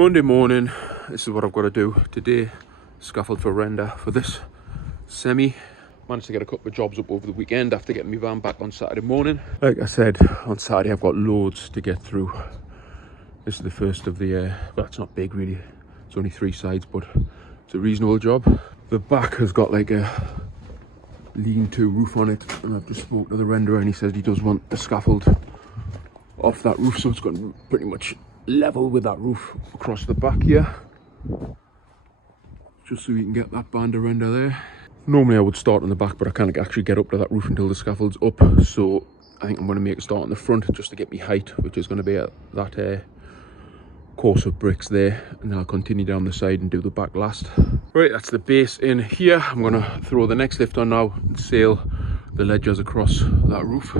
Monday morning, this is what I've got to do today. Scaffold for render for this semi. Managed to get a couple of jobs up over the weekend after getting my van back on Saturday morning. Like I said, on Saturday I've got loads to get through. This is the first of the, well, it's not big really. It's only 3 sides, but it's a reasonable job. The back has got like a lean-to roof on it, and I've just spoke to the renderer and he says he does want the scaffold off that roof, so it's got pretty much level with that roof across the back here, just so we can get that band of render there. Normally I would start on the back, but I can't actually get up to that roof until the scaffold's up, so I think I'm going to make a start on the front just to get me height, which is going to be at that course of bricks there, and then I'll continue down the side and do the back last. Right, that's the base in here. I'm going to throw the next lift on now and sail the ledgers across that roof.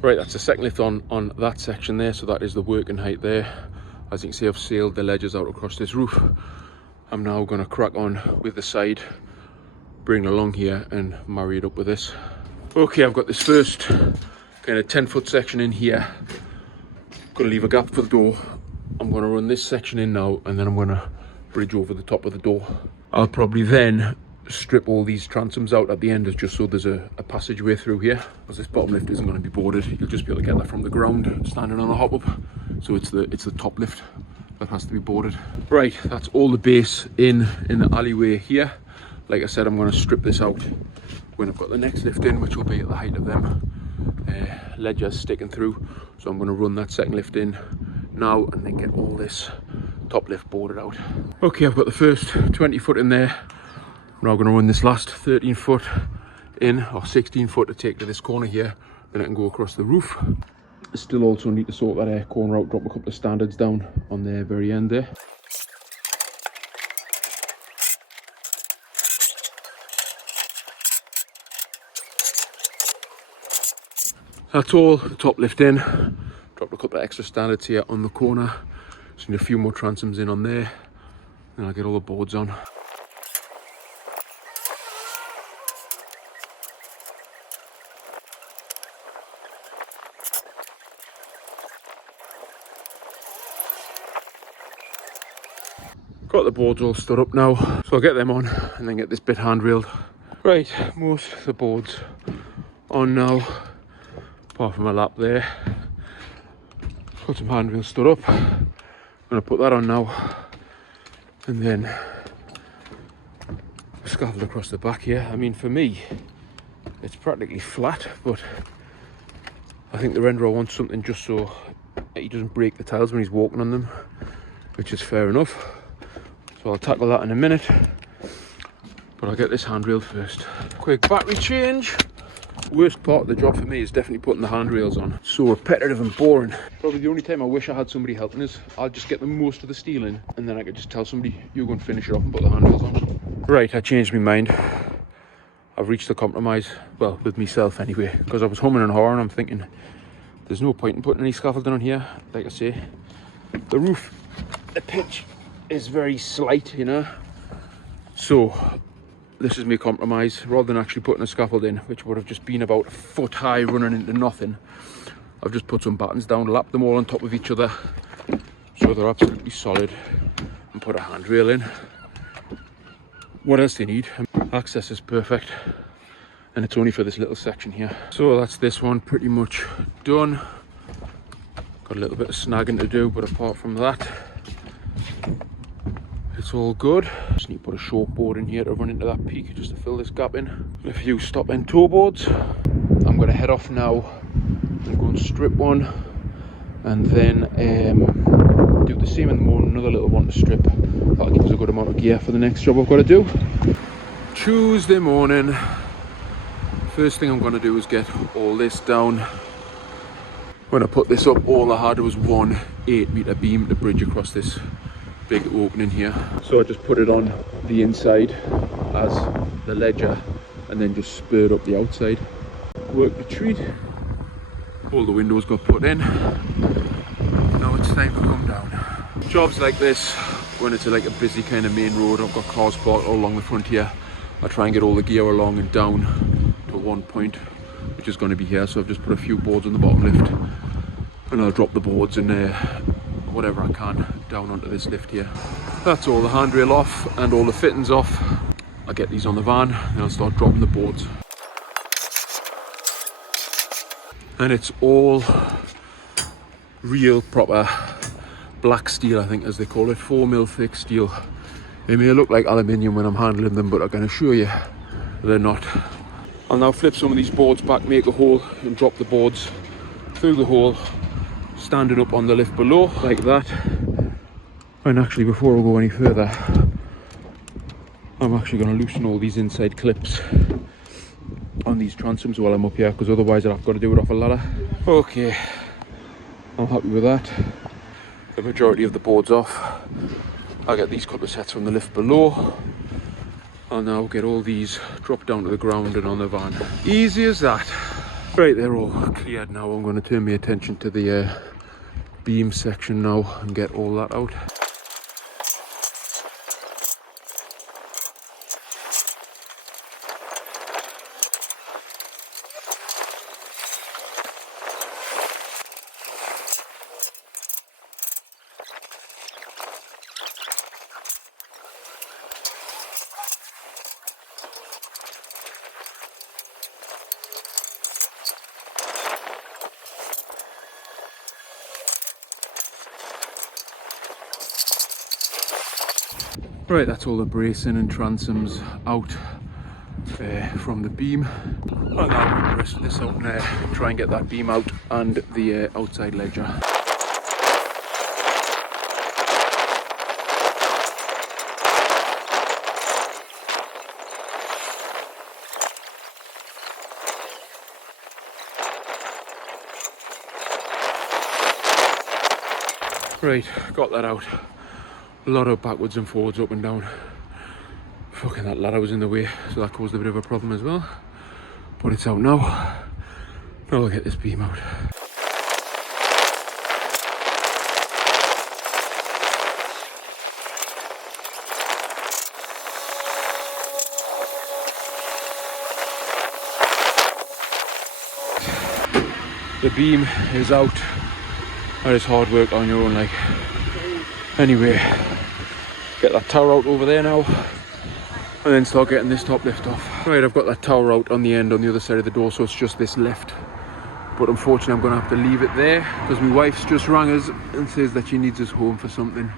Right, that's the second lift on that section there, so that is the working height there. As you can see, I've sailed the ledgers out across this roof. I'm now going to crack on with the side, bring it along here and marry it up with this. Okay, I've got this first kind of 10-foot section in here. Going to leave a gap for the door. I'm going to run this section in now, and then I'm going to bridge over the top of the door. I'll probably then strip all these transoms out at the end, just so there's a passageway through here, as this bottom lift isn't going to be boarded. You'll just be able to get that from the ground standing on a hop up, so it's the top lift that has to be boarded. Right, that's all the base in the alleyway here. Like I said, I'm going to strip this out when I've got the next lift in, which will be at the height of them ledgers sticking through. So I'm going to run that second lift in now and then get all this top lift boarded out. Okay, I've got the first 20 foot in there. I'm now going to run this last 13 foot in, or 16 foot to take to this corner here, then I can go across the roof. I still also need to sort that corner out, drop a couple of standards down on the very end there. That's all the top lift in. Dropped a couple of extra standards here on the corner. Just need a few more transoms in on there, then I'll get all the boards on. Got the boards all stood up now, so I'll get them on and then get this bit handrailed. Right, most of the boards on now, apart from my lap there. Got some handrails stood up. I'm going to put that on now, and then scaffold across the back here. I mean, for me, it's practically flat, but I think the renderer wants something just so he doesn't break the tiles when he's walking on them, which is fair enough. So I'll tackle that in a minute, but I'll get this handrail first. Quick battery change. Worst part of the job for me is definitely putting the handrails on. It's so repetitive and boring. Probably the only time I wish I had somebody helping is I'll just get the most of the steel in, and then I could just tell somebody, you're going to finish it off and put the handrails on. Right, I changed my mind. I've reached a compromise, well, with myself anyway, because I was humming and hawing. I'm thinking there's no point in putting any scaffolding on here. Like I say, the roof, the pitch is very slight, you know, so this is my compromise. Rather than actually putting a scaffold in, which would have just been about a foot high running into nothing, I've just put some battens down, lapped them all on top of each other so they're absolutely solid, and put a handrail in. What else do you need? Access is perfect, and it's only for this little section here. So that's this one pretty much done. Got a little bit of snagging to do, but apart from that, it's all good. Just need to put a short board in here to run into that peak, just to fill this gap in. A few stop end toe boards. I'm going to head off now and go and strip one, and then do the same in the morning, another little one to strip. That'll give us a good amount of gear for the next job I've got to do. Tuesday morning. First thing I'm going to do is get all this down. When I put this up, all I had was one 8-meter beam to bridge across this big opening here. So I just put it on the inside as the ledger, and then just spurred up the outside. Work the treat. All the windows got put in. Now it's time to come down. Jobs like this, when it's like a busy kind of main road, I've got cars parked all along the front here. I try and get all the gear along and down to one point, which is going to be here. So I've just put a few boards on the bottom lift, and I'll drop the boards and whatever I can down onto this lift here. That's all the handrail off and all the fittings off. I'll get these on the van and I'll start dropping the boards. And it's all real proper black steel, I think, as they call it, 4mm thick steel. They may look like aluminium when I'm handling them, but I can assure you they're not. I'll now flip some of these boards back, make a hole and drop the boards through the hole, standing up on the lift below like that. And actually, before I go any further, I'm actually going to loosen all these inside clips on these transoms while I'm up here, because otherwise I've got to do it off a ladder. Okay, I'm happy with that. The majority of the boards off. I'll get these couple of sets from the lift below. I'll now get all these dropped down to the ground and on the van. Easy as that. Right, they're all cleared now. I'm going to turn my attention to the beam section now and get all that out. Right, that's all the bracing and transoms out from the beam. I'll now rip the rest of this out and try and get that beam out and the outside ledger. Right, got that out. A lot of backwards and forwards, up and down. Fucking that ladder was in the way, so that caused a bit of a problem as well. But it's out now. Now I'll get this beam out. The beam is out. That is hard work on your own, like. Anyway, get that tower out over there now, and then start getting this top lift off. Right, I've got that tower out on the end on the other side of the door, so it's just this lift. But unfortunately, I'm going to have to leave it there because my wife's just rang us and says that she needs us home for something,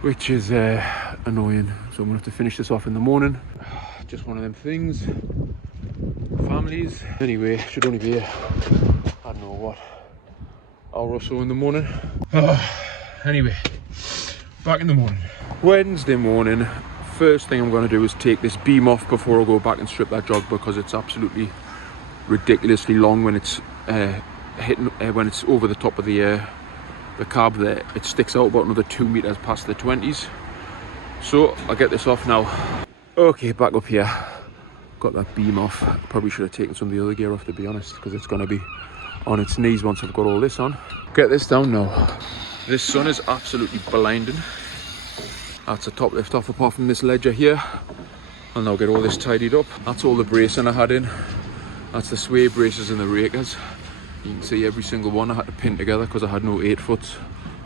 which is annoying. So I'm going to have to finish this off in the morning. Just one of them things. Families. Anyway, should only be here, I don't know what, hour or so in the morning. Anyway, back in the morning. Wednesday morning, first thing I'm going to do is take this beam off before I go back and strip that jog, because it's absolutely ridiculously long when it's hitting when it's over the top of the cab there. It sticks out about another 2 meters past the 20s. So I'll get this off now. Okay, back up here. Got that beam off. Probably should have taken some of the other gear off, to be honest, because it's going to be on its knees once I've got all this on. Get this down now. This sun is absolutely blinding. That's the top lift off apart from this ledger here. I'll now get all this tidied up. That's all the bracing I had in. That's the sway braces and the rakers. You can see every single one I had to pin together because I had no 8-foots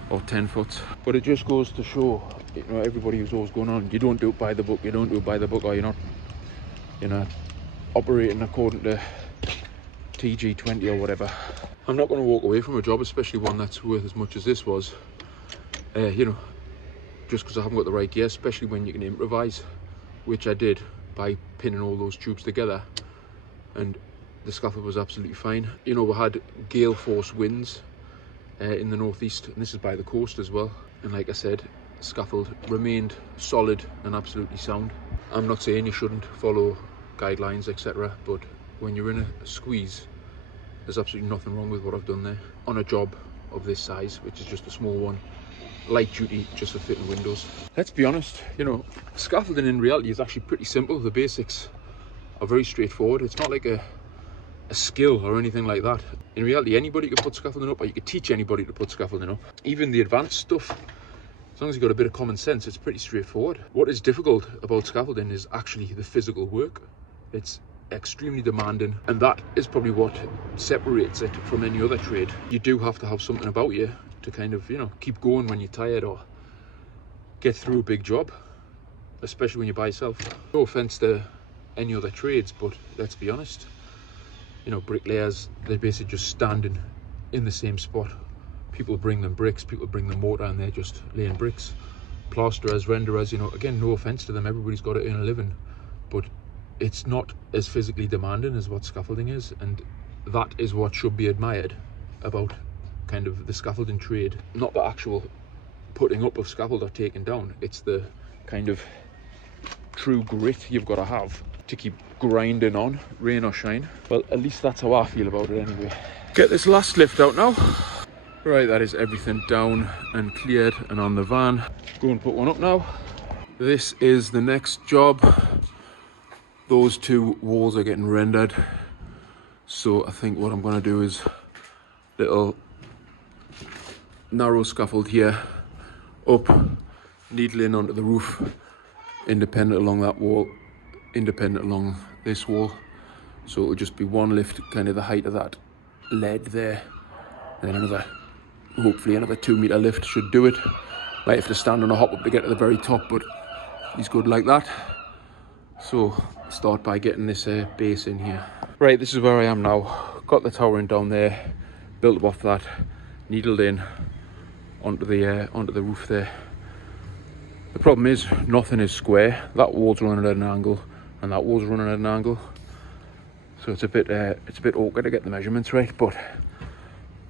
or 10-foots. But it just goes to show, you know, everybody who's always going on, you don't do it by the book, you don't do it by the book, or you're not operating according to TG20 or whatever. I'm not going to walk away from a job, especially one that's worth as much as this was, you know, just because I haven't got the right gear, especially when you can improvise, which I did by pinning all those tubes together, and the scaffold was absolutely fine. You know, we had gale force winds in the northeast, and this is by the coast as well, and like I said, the scaffold remained solid and absolutely sound. I'm not saying you shouldn't follow guidelines, etc., but when you're in a squeeze, there's absolutely nothing wrong with what I've done there on a job of this size, which is just a small one, light duty, just for fitting windows. Let's be honest, you know, scaffolding in reality is actually pretty simple. The basics are very straightforward. It's not like a a skill or anything like that. In reality, anybody could put scaffolding up, or you could teach anybody to put scaffolding up. Even the advanced stuff, as long as you've got a bit of common sense, it's pretty straightforward. What is difficult about scaffolding is actually the physical work. It's extremely demanding, and that is probably what separates it from any other trade. You do have to have something about you to kind of, you know, keep going when you're tired or get through a big job, especially when you're by yourself. No offense to any other trades, but let's be honest, you know, bricklayers, they're basically just standing in the same spot. People bring them bricks, people bring them mortar, and they're just laying bricks. Plasterers, renderers, you know, again, no offense to them, everybody's got to earn a living, but it's not as physically demanding as what scaffolding is, and that is what should be admired about kind of the scaffolding trade. Not the actual putting up of scaffold or taking down, it's the kind of true grit you've got to have to keep grinding on, rain or shine. Well, at least that's how I feel about it anyway. Get this last lift out now. Right, that is everything down and cleared and on the van. Go and put one up now. This is the next job. Those two walls are getting rendered, so I think what I'm going to do is little narrow scaffold here, up, needling onto the roof, independent along that wall, independent along this wall, so it'll just be one lift, kind of the height of that lead there, and another, hopefully another 2 meter lift should do it. Might have to stand on a hop up to get to the very top, but he's good like that. So start by getting this base in here. Right, this is where I am now. Got the towering down there, built up off that, needled in onto the roof there. The problem is nothing is square. That wall's running at an angle, and that wall's running at an angle. So it's a bit awkward to get the measurements right. But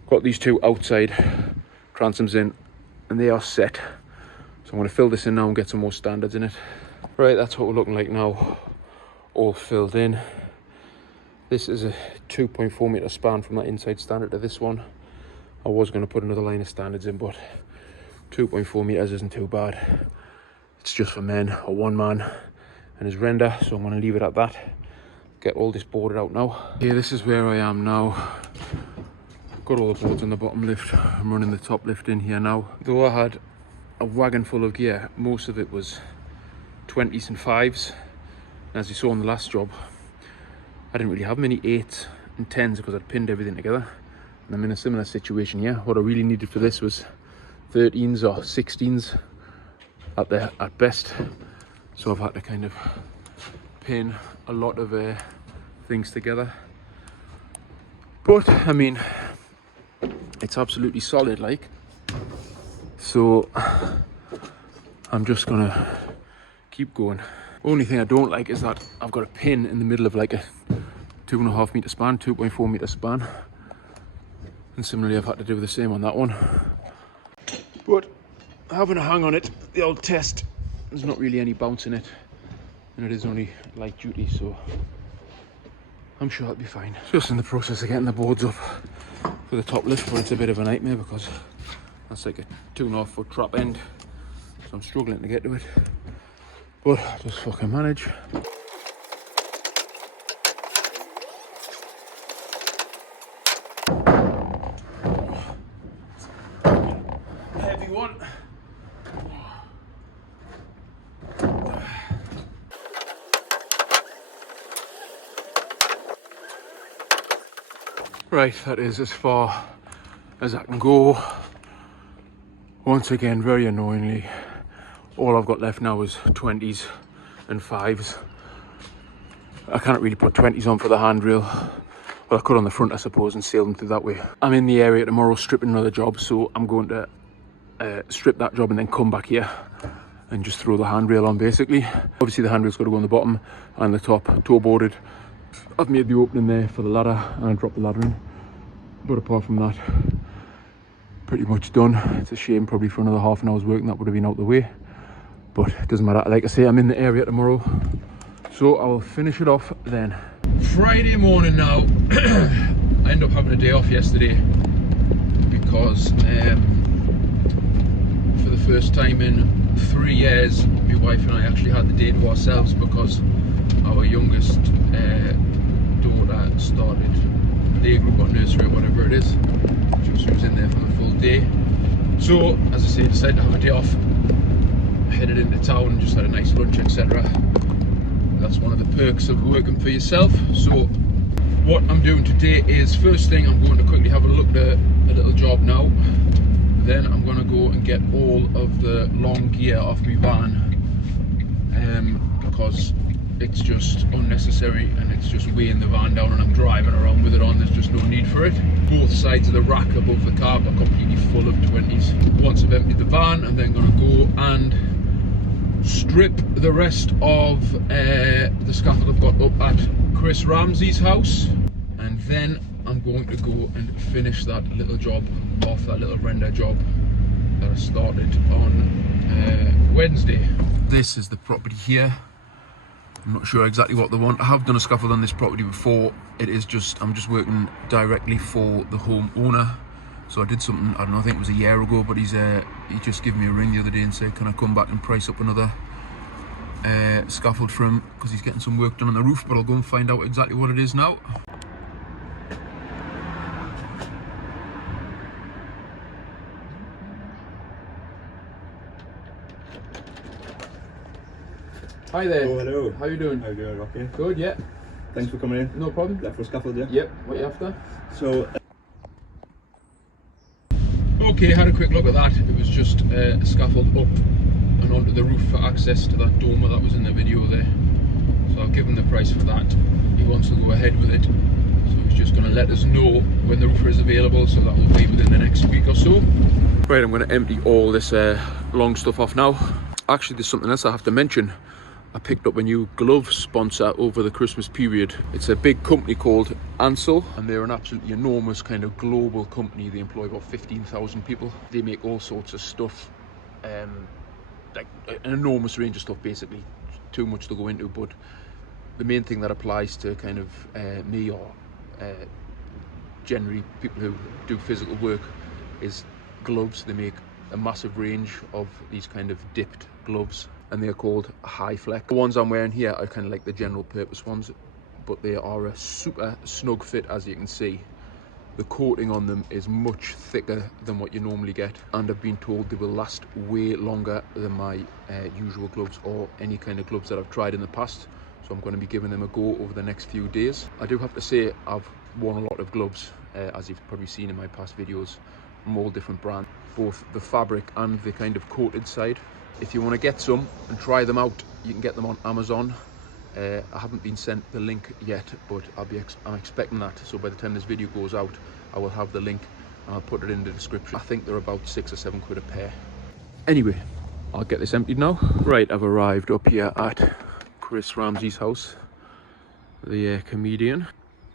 got these two outside transoms in, and they are set. So I'm going to fill this in now and get some more standards in it. Right, that's what we're looking like now, all filled in. This is a 2.4 meter span from that inside standard to this one. I was going to put another line of standards in, but 2.4 meters isn't too bad. It's just for men, or one man and his render, so I'm going to leave it at that. Get all this boarded out now. Okay, this is where I am now. Got all the boards on the bottom lift. I'm running the top lift in here now. Though I had a wagon full of gear, most of it was 20s and 5s. And as you saw on the last job, I didn't really have many 8s and 10s because I'd pinned everything together. And I'm in a similar situation here. What I really needed for this was 13s or 16s at best. So I've had to kind of pin a lot of things together. But I mean, it's absolutely solid like. So I'm just gonna keep going. Only thing I don't like is that I've got a pin in the middle of like a 2.5 meter span, 2.4 meter span. And similarly, I've had to do the same on that one. But having a hang on it, the old test, there's not really any bounce in it. And it is only light duty, so I'm sure it'll be fine. Just in the process of getting the boards up for the top lift, but it's a bit of a nightmare because that's like a 2.5 foot trap end. So I'm struggling to get to it. But I'll just fucking manage. Heavy one. Right, that is as far as I can go. Once again, very annoyingly, all I've got left now is 20s and 5s. I can't really put 20s on for the handrail. Well, I could on the front, I suppose, and sail them through that way. I'm in the area tomorrow stripping another job, so I'm going to strip that job and then come back here and just throw the handrail on, basically. Obviously, the handrail's got to go on the bottom and the top, toe boarded. I've made the opening there for the ladder, and I dropped the ladder in. But apart from that, pretty much done. It's a shame, probably for another half an hour's work, and that would have been out the way. But it doesn't matter. Like I say, I'm in the area tomorrow, so I will finish it off then. Friday morning now. I ended up having a day off yesterday because for the first time in 3 years, my wife and I actually had the day to ourselves because our youngest daughter started playgroup or nursery or whatever it is. She was in there for the full day. So, as I say, decided to have a day off. Headed into town, just had a nice lunch, etc. That's one of the perks of working for yourself. So, what I'm doing today is, first thing, I'm going to quickly have a look at a little job now. Then I'm going to go and get all of the long gear off my van, because it's just unnecessary and it's just weighing the van down, and I'm driving around with it on. There's just no need for it. Both sides of the rack above the car are completely full of 20s. Once I've emptied the van, I'm then going to go and strip the rest of the scaffold I've got up at Chris Ramsey's house, and then I'm going to go and finish that little job off, that little render job that I started on Wednesday. This is the property here. I'm not sure exactly what they want. I have done a scaffold on this property before. It is just, I'm just working directly for the homeowner. So I did something, I don't know, I think it was a year ago, but he just gave me a ring the other day and said, can I come back and price up another scaffold for him, because he's getting some work done on the roof. But I'll go and find out exactly what it is now. Hi there. Oh, hello. How you doing? How you doing, Rocky? Good, yeah. Thanks for coming in. No problem. That for scaffold, yeah? Yep, what you after? So, okay, had a quick look at that. It was just a scaffold up and onto the roof for access to that dormer that was in the video there. So I've given the price for that. He wants to go ahead with it. So he's just going to let us know when the roofer is available, so that will be within the next week or so. Right, I'm going to empty all this long stuff off now. Actually, there's something else I have to mention. I picked up a new glove sponsor over the Christmas period. It's a big company called Ansel, and they're an absolutely enormous kind of global company. They employ about 15,000 people. They make all sorts of stuff, like an enormous range of stuff, basically. Too much to go into, but the main thing that applies to kind of me, or generally people who do physical work, is gloves. They make a massive range of these kind of dipped gloves, and they're called high flex. The ones I'm wearing here are kind of like the general purpose ones, but they are a super snug fit, as you can see. The coating on them is much thicker than what you normally get, and I've been told they will last way longer than my usual gloves or any kind of gloves that I've tried in the past. So I'm going to be giving them a go over the next few days. I do have to say, I've worn a lot of gloves, as you've probably seen in my past videos, from all different brands, both the fabric and the kind of coated side. If you want to get some and try them out, you can get them on Amazon. I haven't been sent the link yet, but I'm expecting that. So by the time this video goes out, I will have the link and I'll put it in the description. I think they're about £6 or £7 a pair. Anyway, I'll get this emptied now. Right, I've arrived up here at Chris Ramsey's house, the comedian.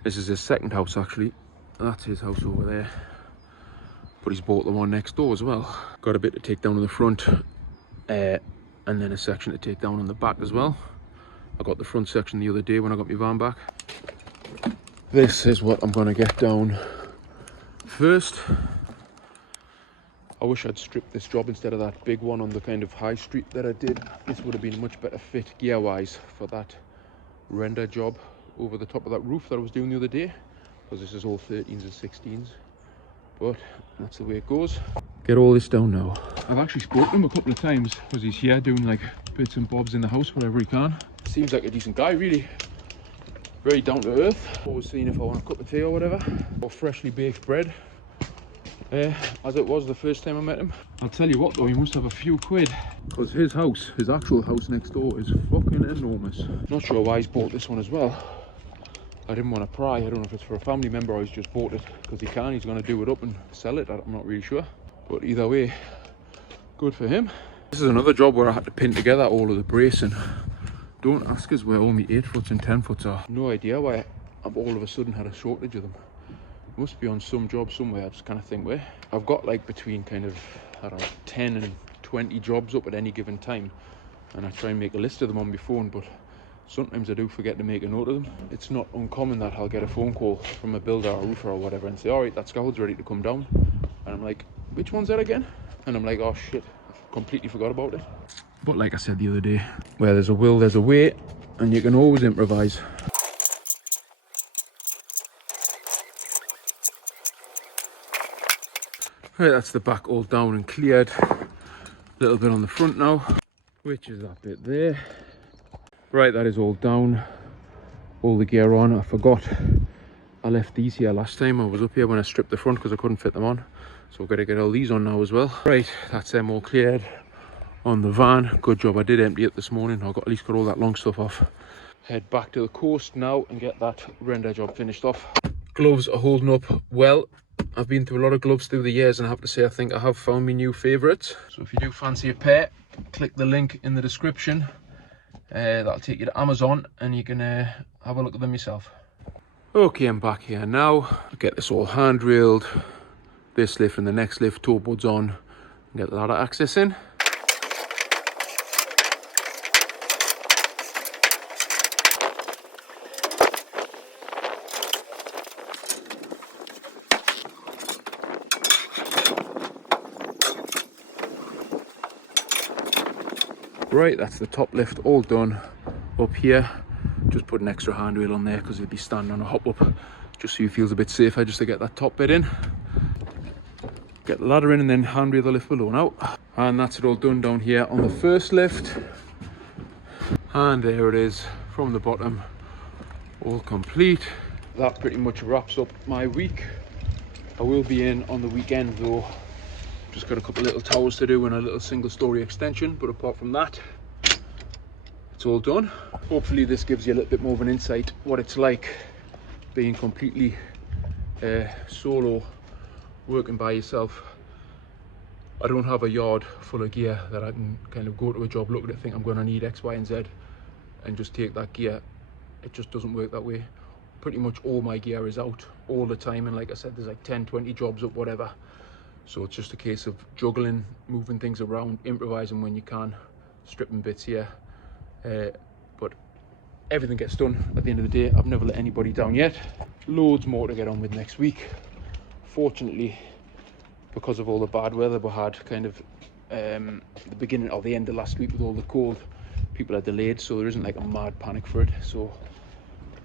This is his second house, actually. That's his house over there, but he's bought the one next door as well. Got a bit to take down in the front, and then a section to take down on the back as well. I got the front section the other day when I got my van back. This is what I'm going to get down first. I wish I'd stripped this job instead of that big one on the kind of high street that I did. This would have been a much better fit gear wise for that render job over the top of that roof that I was doing the other day, because this is all 13s and 16s, but that's the way it goes. Get all this down now. I've actually spoken to him a couple of times, because he's here doing like bits and bobs in the house wherever he can. Seems like a decent guy, really. Very down to earth. Always seeing if I want a cup of tea or whatever, or freshly baked bread, as it was the first time I met him. I'll tell you what though, he must have a few quid, because his house, his actual house next door, is fucking enormous. Not sure why he's bought this one as well. I didn't want to pry. I don't know if it's for a family member or he's just bought it because he can. He's going to do it up and sell it. I'm not really sure, but either way, good for him. This is another job where I had to pin together all of the bracing. Don't ask us where all my 8-foots and 10-foots are. No idea why I've all of a sudden had a shortage of them. Must be on some job somewhere. I just kind of think where. I've got like between kind of, I don't know, 10 and 20 jobs up at any given time, and I try and make a list of them on my phone, but sometimes I do forget to make a note of them. It's not uncommon that I'll get a phone call from a builder or roofer or whatever and say, all right, that scaffold's ready to come down. And I'm like, which one's that again? And I'm like, oh shit, I completely forgot about it. But like I said the other day, where there's a will, there's a way, and you can always improvise. Right, that's the back all down and cleared. A little bit on the front now, which is that bit there. Right, that is all down, all the gear on. I forgot I left these here last time I was up here when I stripped the front because I couldn't fit them on, so I've got to get all these on now as well. Right, that's them all cleared on the van. Good job I did empty it this morning. I got at least got all that long stuff off. Head back to the coast now and get that render job finished off. Gloves are holding up well. I've been through a lot of gloves through the years, and I have to say I think I have found my new favourites. So if you do fancy a pair, click the link in the description. That'll take you to Amazon and you can have a look at them yourself. Okay, I'm back here now. I'll get this all handrailed, this lift and the next lift, toe boards on, and get the ladder access in. Right, that's the top lift all done up here. Just put an extra handrail on there because it'll be standing on a hop up, just so you feels a bit safer just to get that top bit in. Get the ladder in and then handrail the lift below now. And that's it all done down here on the first lift. And there it is from the bottom, all complete. That pretty much wraps up my week. I will be in on the weekend though. Just got a couple little towers to do and a little single story extension, but apart from that, it's all done. Hopefully this gives you a little bit more of an insight what it's like being completely solo, working by yourself. I don't have a yard full of gear that I can kind of go to a job, look at it, think I'm going to need X, Y and Z and just take that gear. It just doesn't work that way. Pretty much all my gear is out all the time, and like I said, there's like 10-20 jobs up, whatever. So it's just a case of juggling, moving things around, improvising when you can, stripping bits here. But everything gets done at the end of the day. I've never let anybody down yet. Loads more to get on with next week. Fortunately, because of all the bad weather we had kind of the beginning or the end of last week with all the cold, people are delayed, so there isn't like a mad panic for it. So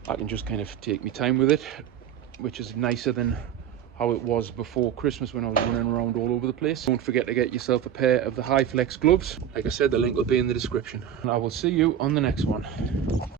I can just kind of take my time with it, which is nicer than how it was before Christmas when I was running around all over the place. Don't forget to get yourself a pair of the High Flex gloves. Like I said, the link will be in the description. And I will see you on the next one.